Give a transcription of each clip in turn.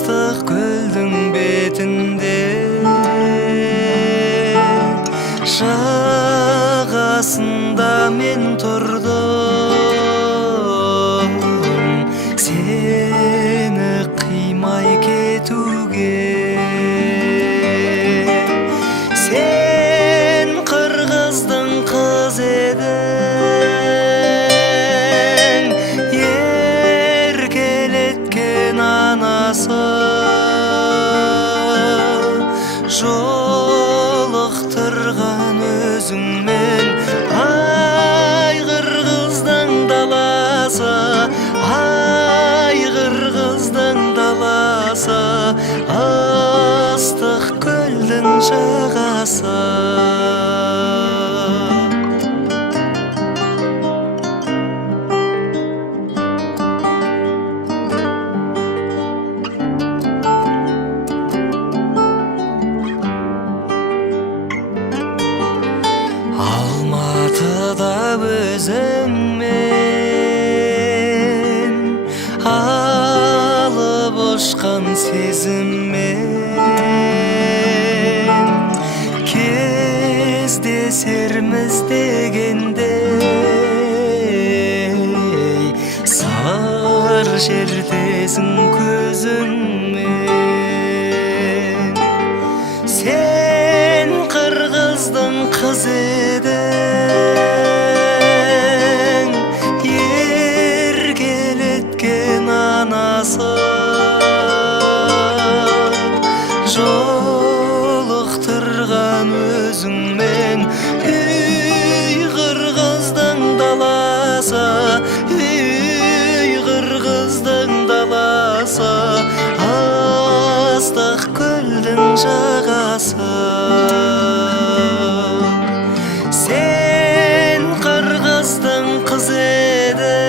ыстық көлдің бетінде жағасында мен тұрдым, сені қимай кетуге. Сен қырғыздың қыз едің, еркелеткен анасы, жолықтырған өзіңмен. Ай, қырғыздың даласы, ай, қырғыздың даласы, ыстық көлдің жағасы. Алматыда өзіңмен алып ұшқан сезіммен кездесерміз дегенде сыр шертесің көзіңмен. Сен қырғыздың қыз едің, еркелеткен анасы, жолықтырған өзіңмен. Үй, қырғыздың даласы, үй, қырғыздың даласы, ыстық көлдің жағасы. Сен қырғыздың қыз едің,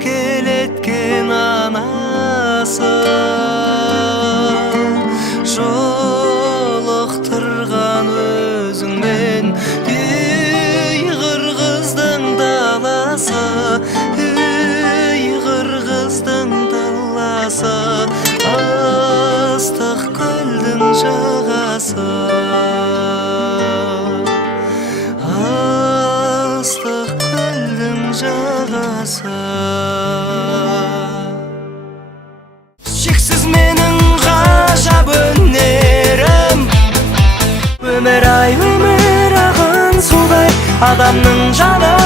еркелеткен анасы, жолықтырған өзіңмен. Үй, қырғыздың даласы, үй, қырғыздың даласы, ыстық көлдің жағасы, ыстық көлдің жағасы. Шексіз менің ғажап өнерім, өмір ай, өмір ағын судай адамның жаны